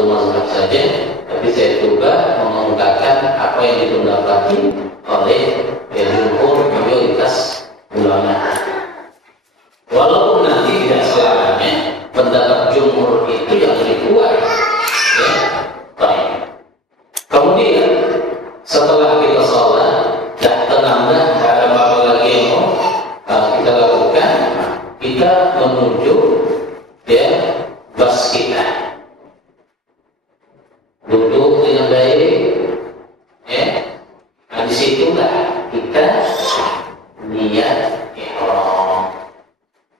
satu mazhab saja, tapi saya coba mengemukakan apa yang ditindaklanjuti oleh jumhur mayoritas ulama. Walaupun nanti tidak selamanya pendapat jumhur itu yang lebih kuat, ya. Baik. Kemudian setelah kita sholat, dah tenang dah, tidak ada apa-apa lagi yang mau kita lakukan, kita menuju ya bas kita, duduk dengan baik, ya. Nah, disitulah kita niat ihram.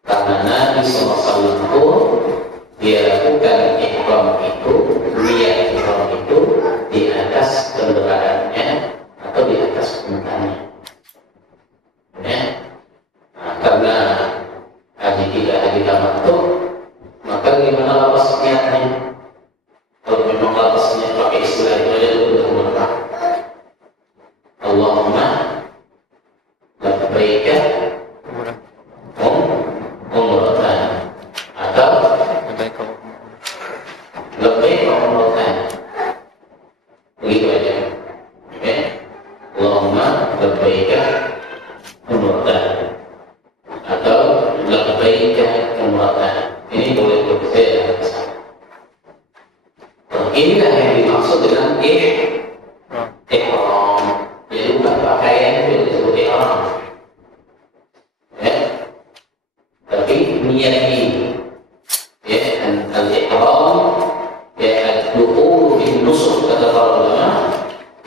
Karena Nabi SAW pun dia lakukan ihram itu, niat ihram itu di atas kendaraannya atau di atas untanya. Ya. Nah, karena haji tidak haji tamattu, maka gimana lapas niatnya? Kalau memang lapasnya pakai istilah itu aja dulu udah berkah. Allahumma labbaika umratan atau labbaika umratan, begitu aja. Oke, Allahumma labbaika umratan atau labbaika umratan. Ini boleh berbeda. Inilah yang dimaksud dengan ihram. Jadi bukan pakaian itu yang disebut ihram, ya. Tapi niat ini, ya, al-ihram, ya, ad-dukhul bin nusuk, kata para ulama.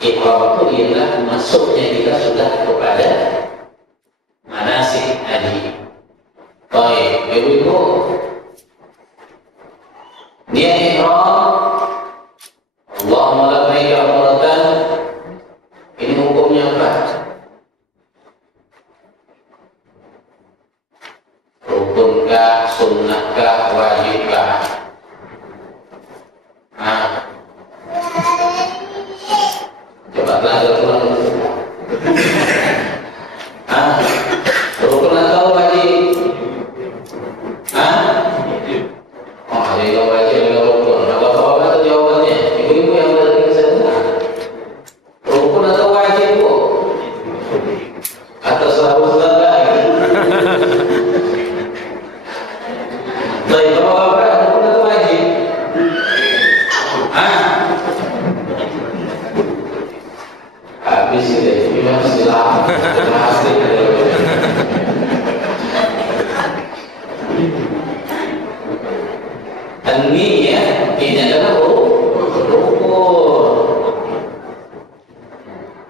Ihram itu ialah masuknya kita sudah kepada manasik haji. Baik, ibu-ibu, niat ihram, Allahumma labbaika umratan, ini hukumnya apa? Rukunkah, sunnahkah, wajibkah? Nah, coba belajar ulang. Rukun atau wajib? Oh, ada yang wajib, ada yang rukun. Apa-apa itu jawabannya? Ibu-ibu yang berada di sana. Rukun atau wajib, Bu? Atau selalu selesai? Baik, apa-apa, rukun atau wajib? Habis ini, ini masih lama. An-niyah ini adalah rukun.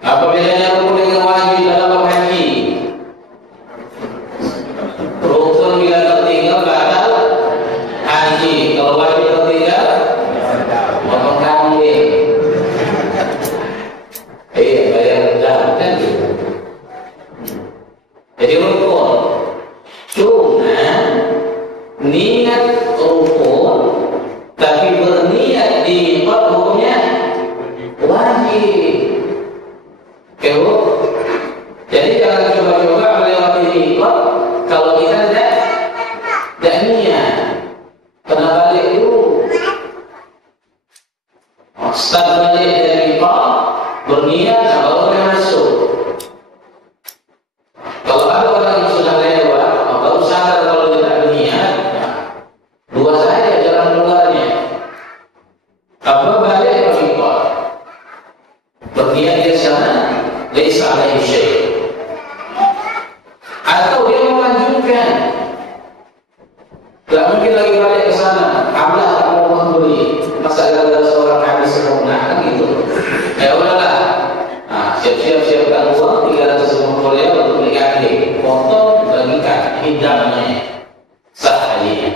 Apa bedanya rukun dengan wajib dalam haji? Rukun bila tertinggal batal haji. Kalau wajib tertinggal potong kambing. Bayar zakat kan gitu. Jadi rukun. Cuma niat rukun, tapi berniat di miqat hukumnya wajib. Oke, Bu? Jadi jangan coba-coba melewati miqat kalau kita tidak niat. Kena balik dulu. Start balik dari miqat, berniat, baru boleh masuk. Kalau ada orang yang sudah lewat, baru sadar kalau tidak berniat, dua saja jalan keluarnya. Apa balik ke miqat? Berniat di sana, laisa alaihi syai'. Atau dia melanjutkan. Tidak mungkin lagi balik ke sana. Ablah tak mau membeli. Masa ada seorang habis sempurna kan gitu. Ya udahlah. Nah, siap-siapkan uang 350 rial untuk beli kambing. Potong, bagikan, hidangnya. Sah hajinya.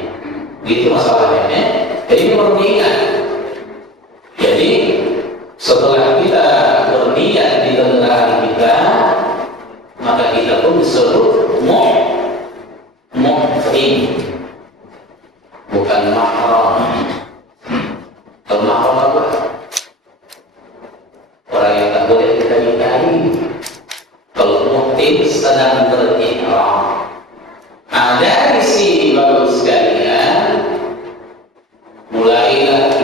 Gitu masalahnya. Jadi ini perlu diingat. Jadi setelah kita berniat di kendaraan kita, maka kita pun disebut muhrim, bukan mahram. Kalau mahram apa? Orang yang tak boleh kita nikahi. Kalau muhrim sedang berihram. Ada isi bagus sekalian, mulailah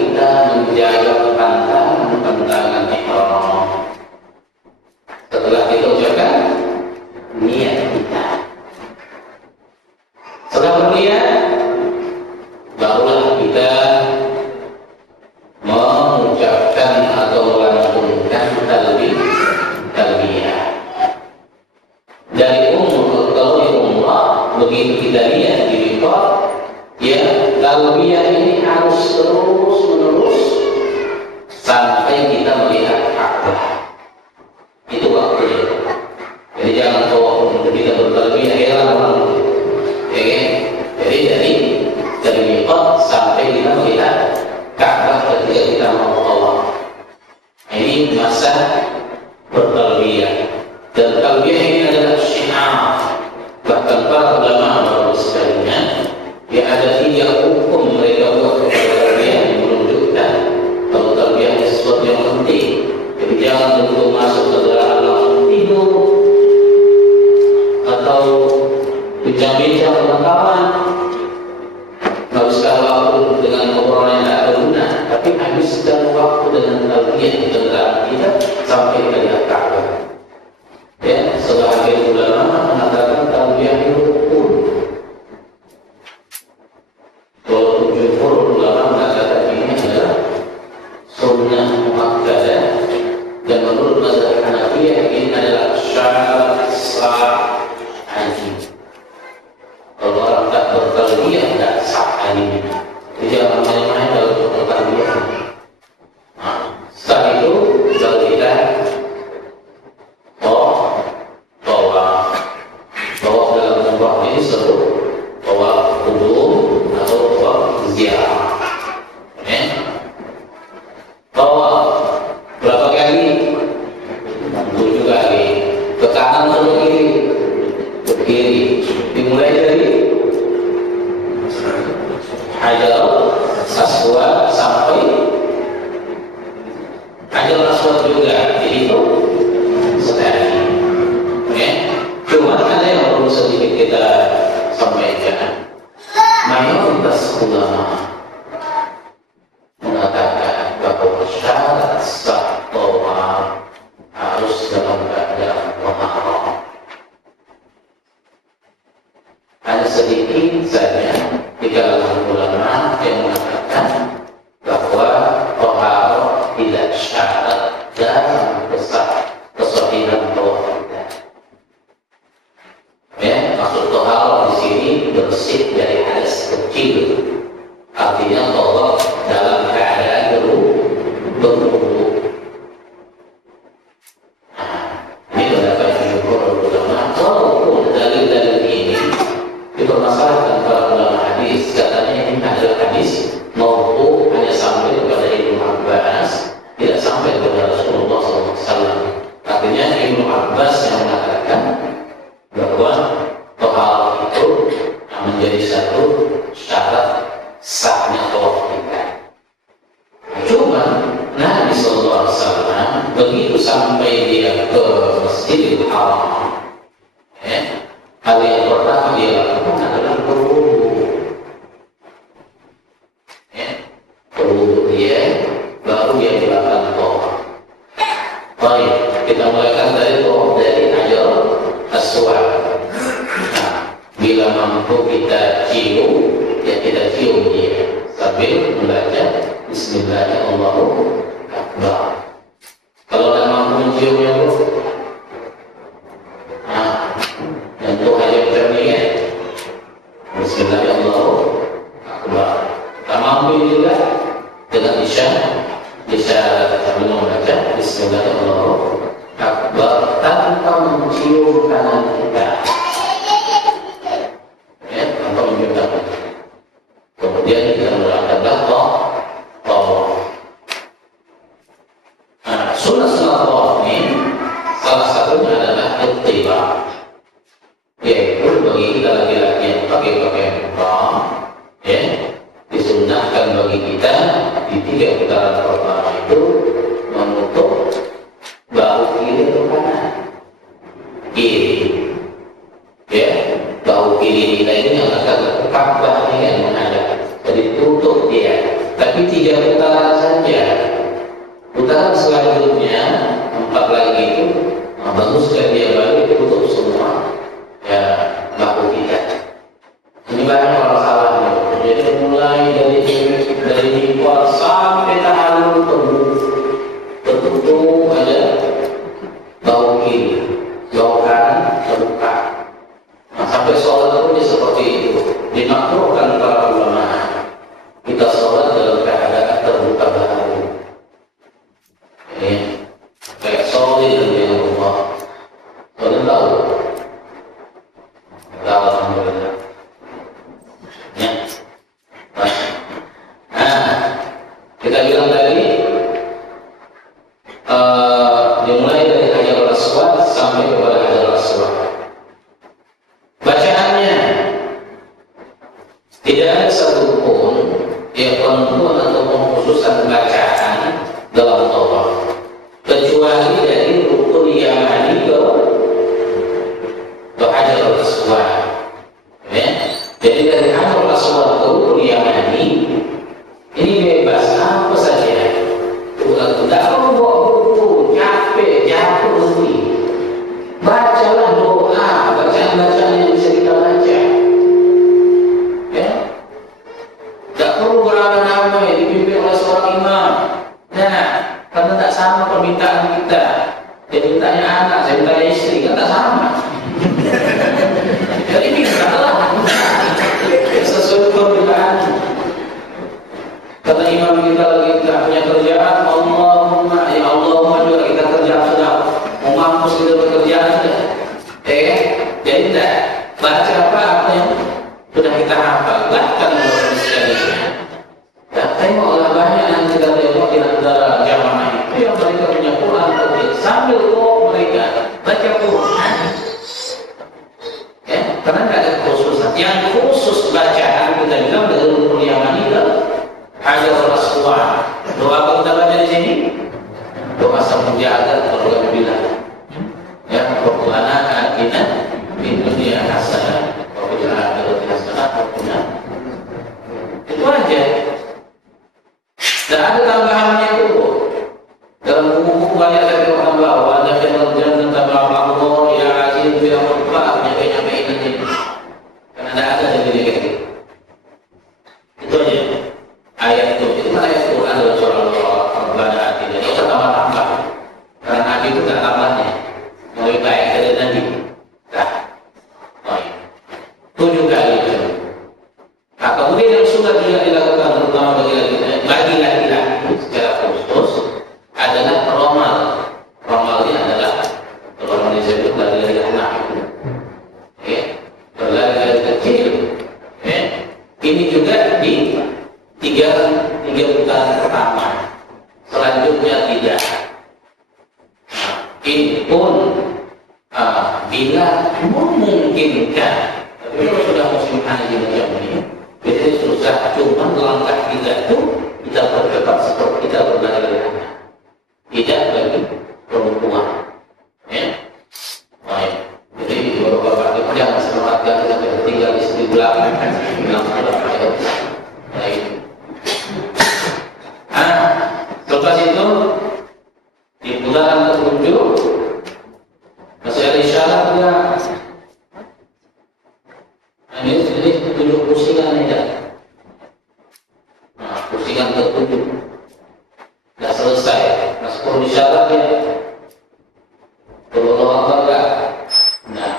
menghabiskan waktu dengan talbiyah di kendaraan kita sampai ke Ka'bah. Ya, sebagian ulama mengatakan talbiyah itu rukun. Walaupun jumhur ulama mengatakan ini adalah sunnah muakkadah, dan menurut mazhab Hanafiyah ini adalah syarat sah haji. Kalau orang tak bertalbiyah tidak sah haji. Jadi orang main-main kalau bertalbiyah. Setelah itu kalau kita tawaf dalam umrah ini seru tawaf qudum atau tawaf ziarah. Tawaf berapa kali? 7 kali. Ke kanan atau ke kiri? Ke kiri. Dimulai dari Hajar Aswad sampai Hajar Aswad juga. Jadi itu sekali. Cuma ada yang perlu sedikit kita sampaikan. Mayoritas ulama mengatakan bahwa syarat sah tawaf harus dalam keadaan taharah. Hanya sedikit saja di kalangan ulama yang mengatakan bahwa taharah tidak syarat dalam kesahihan tawaf kita. Ya, maksud taharah di sini bersih dari hadas kecil. Artinya tawaf dalam keadaan berwudu. Ini pendapat jumhur ulama. Walaupun dalil-dalil ini dipermasalahkan para ulama hadis, katanya ini adalah hadis mauquf, hanya sampai kepada Ibnu Abbas, tidak sampai kepada Rasulullah SAW. Artinya Ibnu Abbas yang mengatakan bahwa taharah itu menjadi satu syarat sahnya tawaf kita. Cuma Nabi SAW begitu sampai dia ke Masjidil Haram, hal yang pertama dia lakukan adalah berwudu. Berwudu dia, baru dia melakukan tawaf. Baik, kita mulaikan dari tawaf dari Hajar Aswad. Bila mampu kita cium, ya kita cium dia sambil membaca Bismillahirrahmanirrahim. Kalau tidak mampu menciumnya, untuk hajat terniat Bismillahirrahmanirrahim. Tak mampu juga dengan bisa membaca Bismillahirrahmanirrahim tanpa mencium kanan kita. Kemudian kita melakukan tawaf. Sunnah tawaf ini salah satunya adalah ittiba, yaitu bagi kita laki-laki yang pakai pakaian ihram, disunnahkan bagi kita di 3 putaran pertama itu menutup bahu kiri atau kanan. Kiri, bahu kiri kita ini yang akan Ka'bah ini yang menghadap. Jadi tutup dia, tapi 3 putaran saja. Putaran selanjutnya 4 lagi itu baguskan dia balik, tutup semua bahu kita. Ini banyak orang salah. Jadi mulai dari nipah sampai tahalul tertutup aja bahu kiri, bahu kanan terbuka. Sampai sholat pun seperti itu. Dimakruhkan para ulama kita sholat dalam keadaan terbuka bahu. Kayak sholat dengan Allah. Sholat tahu. Alhamdulillah. Kita bilang tadi dimulai dari Hajar Aswad sampai kepada Hajar Aswad. Bacaannya tidak ada satupun yang penentuan atau pengkhususan bacaan dalam tawaf kecuali dari rukun Yamani ke Hajar Aswad. Jadi dari Hajar Aswad ke rukun Yamani ini bebas apa saja. seorang imam. Nah, karena tak sama permintaan kita. Dia mintanya anak, saya mintanya istri, kan tak sama. Jadi mintalah sesuai permintaan. Kata imam kita lagi tidak punya kerjaan, Allahumma ya Allahumma juga kita kerja sudah mau mampus kita pekerjaan dah. Jadi tidak baca apa yang sudah kita hafal, bahkan orang sekalian. Ya, tengoklah banyak yang kita tengok di antara jamaah itu yang mereka punya Quran sambil mereka baca Quran. Ya, karena tidak ada khususan. Yang khusus bacaan kita bilang dari rukun Yamani dan Hajar Rasulullah. Doa apa kita baca di sini? Doa semujadat kalau bilang. Ya, Rabbana atina fid dunya hasanah wa fil akhirati hasanah wa qina. Itu aja. Dan ada tambahannya itu. Dalam buku-buku banyak dari orang bawa ada yang berjalan tentang Allah ya aziz ya Rabbah nyampe ini. Karena ada dari diri kita. Itu aja. Ayat itu mana ayat Quran dalam surah Al-Rabbana atina. Tidak usah tambah-tambah. Karena Nabi itu tak tambahnya. Lebih baik dari Nabi. Nah, tujuh kali itu. Nah, kemudian yang sudah juga dilakukan terutama bagi laki-laki secara khusus adalah romal. Romal ini adalah orang disebut dari anak. Berlari dari kecil. Ini juga di tiga putaran pertama. Selanjutnya tidak. Ini pun bila memungkinkan, tapi kalau sudah musim haji macam ini, jadi susah. Cuma langkah tiga itu kita berdekat seperti kita berlari. Tidak bagi perempuan. Baik. Jadi bapak-bapak itu jangan selamatkan sampai tinggal istri belakang. Baik. Lepas itu di putaran ke-7 masih ada isyarat enggak? Ini tunjuk pusingan aja. Pusingan ke-7 sudah selesai. Masih perlu isyarat ya. Perlu apa enggak? Nah,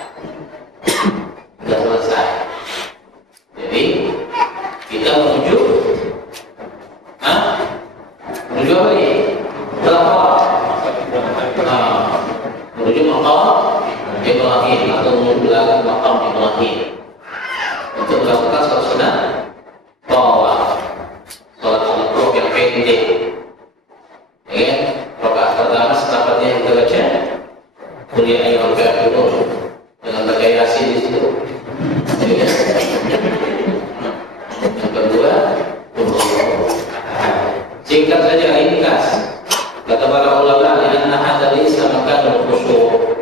sudah selesai. Jadi kita menuju menuju apa ini? Berapa? Menuju maqam Ibrahim atau menuju lagi maqam Ibrahim untuk melakukan salat sunat tawaf, salat yang pendek. Rakaat pertama setelah yang kita baca Qul ya ayyuhal kafirun dengan baca Yasin di situ. Yang kedua, singkat saja ringkas. Kata para ulama, "Inna hadza laysa makanul khusyuk."